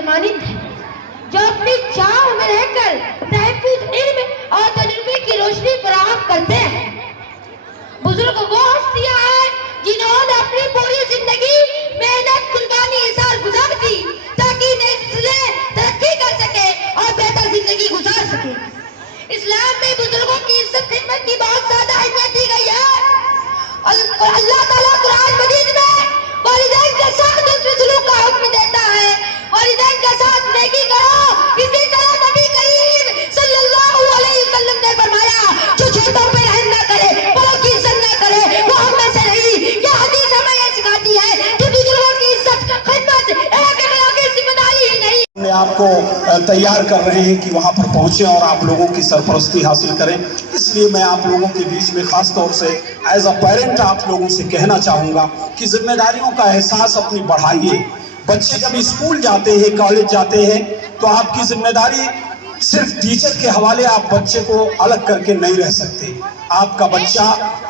के मानिंद है, जो अपनी छांव में रहकर महफूज इल्म और तजुर्बे की रोशनी फराहम करते हैं। बुजुर्ग वो हस्तियां हैं जिन्होंने अपनी पूरी जिंदगी मेहनत, कुर्बानी, इसार गुजार दी ताकि नस्लें तरक्की कर सके और बेहतर जिंदगी गुजार सके। इस्लाम में बुजुर्गों की इज्जत खिदमत की बहुत ज्यादा अहमियत दी गई है। और अल्लाह ताला कुरान मजीद में वालिदैन के साथ उसमें सलूक का हुक्म देता है। वालिदैन के साथ नेकी करो, इसी तरह नबी करीम सल्लल्लाहु अलैहि वसल्लम ने फरमाया, जो छोटों पे रहम न करे, बड़ों की इज्जत न करे, वो हम में से नहीं। यह हदीस हमें यह सिखाती है कि बुजुर्गों की इज्जत खिदमत एक अखलाक की जिम्मेदारी ही नहीं। अपने आप को तैयार कर रहे हैं कि वहां पर पहुंचे और आप लोगों की सरपरस्ती हासिल करें। इसलिए मैं आप लोगों के बीच में खास तौर से एज अ पेरेंट आप लोगों से कहना चाहूँगा कि जिम्मेदारियों का एहसास अपनी बढ़ाइए। बच्चे जब स्कूल जाते हैं, कॉलेज जाते हैं, तो आपकी जिम्मेदारी सिर्फ टीचर के हवाले आप बच्चे को अलग करके नहीं रह सकते। आपका बच्चा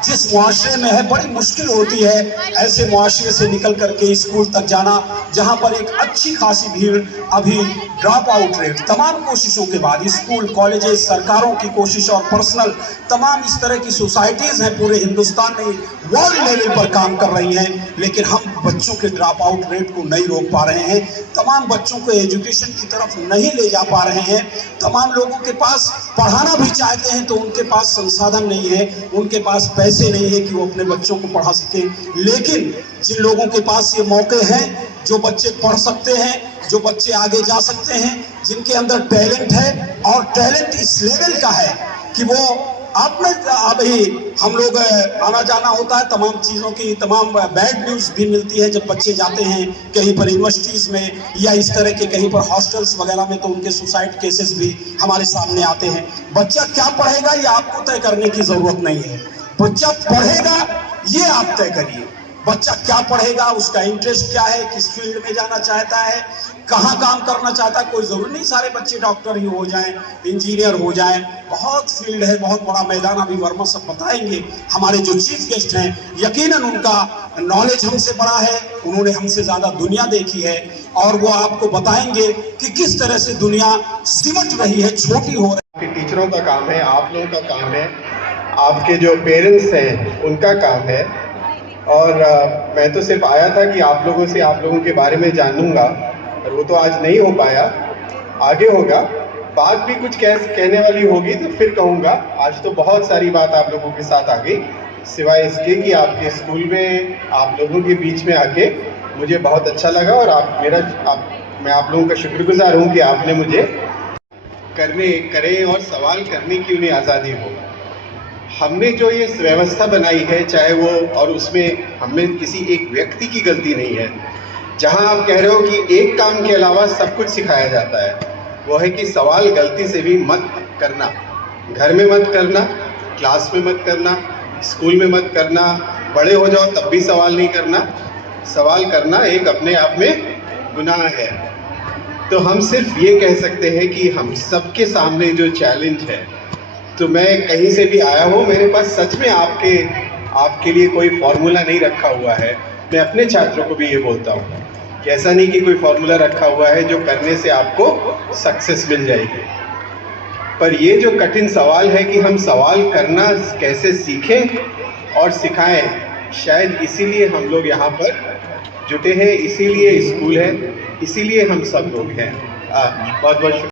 जिस मुआशरे में है, बड़ी मुश्किल होती है ऐसे मुआशरे से निकल करके स्कूल तक जाना जहां पर एक अच्छी खासी भीड़, अभी ड्रॉप आउट रेट, तमाम कोशिशों के बाद स्कूल, कॉलेजेस, सरकारों की कोशिश और पर्सनल तमाम इस तरह की सोसाइटीज़ हैं पूरे हिंदुस्तान में, वर्ल्ड लेवल पर काम कर रही हैं, लेकिन हम बच्चों के ड्रॉप आउट रेट को नहीं रोक पा रहे हैं। तमाम बच्चों को एजुकेशन की तरफ नहीं ले जा पा रहे हैं। तमाम लोगों के पास पढ़ाना भी चाहते हैं तो उनके पास संसाधन नहीं है, उनके पास पैसे नहीं है कि वो अपने बच्चों को पढ़ा सकें। लेकिन जिन लोगों के पास ये मौके हैं, जो बच्चे पढ़ सकते हैं, जो बच्चे आगे जा सकते हैं, जिनके अंदर टैलेंट है और टैलेंट इस लेवल का है कि वो आप में अभी हम लोग आना जाना होता है, तमाम चीज़ों की तमाम बैड न्यूज़ भी मिलती है जब बच्चे जाते हैं कहीं पर यूनिवर्सिटीज़ में या इस तरह के कहीं पर हॉस्टल्स वगैरह में, तो उनके सुसाइड केसेस भी हमारे सामने आते हैं। बच्चा क्या पढ़ेगा ये आपको तय करने की ज़रूरत नहीं है। बच्चा पढ़ेगा ये आप तय करिए। बच्चा क्या पढ़ेगा, उसका इंटरेस्ट क्या है, किस फील्ड में जाना चाहता है, कहाँ काम करना चाहता है। कोई ज़रूरी नहीं सारे बच्चे डॉक्टर ही हो जाएं, इंजीनियर हो जाएं, बहुत फील्ड है, बहुत बड़ा मैदान। अभी वर्मा सब बताएंगे, हमारे जो चीफ गेस्ट हैं, यकीनन उनका नॉलेज हमसे बड़ा है, उन्होंने हमसे ज़्यादा दुनिया देखी है और वो आपको बताएंगे कि किस तरह से दुनिया सिमट रही है, छोटी हो रही है। टीचरों का काम है, आप लोगों का काम है, आपके जो पेरेंट्स हैं उनका काम है। और मैं तो सिर्फ आया था कि आप लोगों से आप लोगों के बारे में जानूंगा, और वो तो आज नहीं हो पाया, आगे होगा। बात भी कुछ कहने वाली होगी तो फिर कहूँगा। आज तो बहुत सारी बात आप लोगों के साथ आ गई, सिवाय इसके कि आपके स्कूल में आप लोगों के बीच में आके मुझे बहुत अच्छा लगा। और मैं आप लोगों का शुक्रगुजार हूँ कि आपने मुझे करें और सवाल करने की उन्हें आज़ादी हो। हमने जो ये व्यवस्था बनाई है, चाहे वो, और उसमें हमें किसी एक व्यक्ति की गलती नहीं है। जहां आप कह रहे हो कि एक काम के अलावा सब कुछ सिखाया जाता है, वो है कि सवाल गलती से भी मत करना। घर में मत करना, क्लास में मत करना, स्कूल में मत करना, बड़े हो जाओ तब भी सवाल नहीं करना। सवाल करना एक अपने आप में गुनाह है। तो हम सिर्फ ये कह सकते हैं कि हम सबके सामने जो चैलेंज है, तो मैं कहीं से भी आया हूँ, मेरे पास सच में आपके लिए कोई फॉर्मूला नहीं रखा हुआ है। मैं अपने छात्रों को भी ये बोलता हूँ कि ऐसा नहीं कि कोई फॉर्मूला रखा हुआ है जो करने से आपको सक्सेस मिल जाएगी। पर ये जो कठिन सवाल है कि हम सवाल करना कैसे सीखें और सिखाएं, शायद इसीलिए हम लोग यहाँ पर जुटे हैं, इसीलिए स्कूल है, इसीलिए हम सब लोग हैं। बहुत बहुत